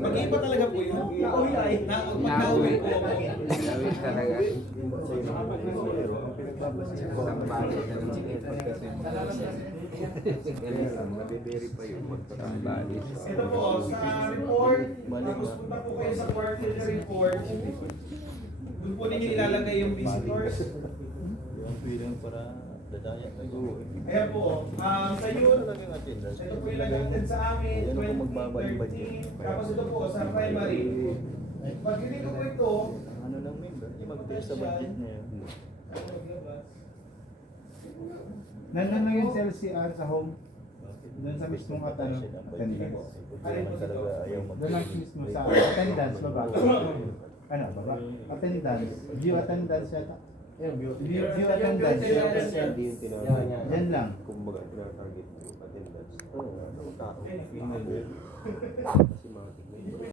Mag-iba talaga po yun. Nauwi ay. Nauwi po. Nauwi talaga. Isang balik na lang sinipot kasi. Mabibiri pa yung magpapambalik. Ito po, sa report, tapos punta po kayo sa quarterly report. Doon po ninyo ilalagay yung visitors. Yung feeling para dadaya tayo. Ayan po, sa youth, ito po yung nag-attend sa amin, 2013. Tapos ito po, sa primary. Pag hindi ko po ito, Ano lang member, hindi magtira sa budget na yun. Nandun lang yung sa LCR sa home. Doon sa mismong attendance. Naman talaga ayaw Doon lang mismo sa attendance, baba. Ano, baba? Attendance. View attendance yata. View attendance. Yan lang. Kumbaga, target yung attendance. Oo, tao.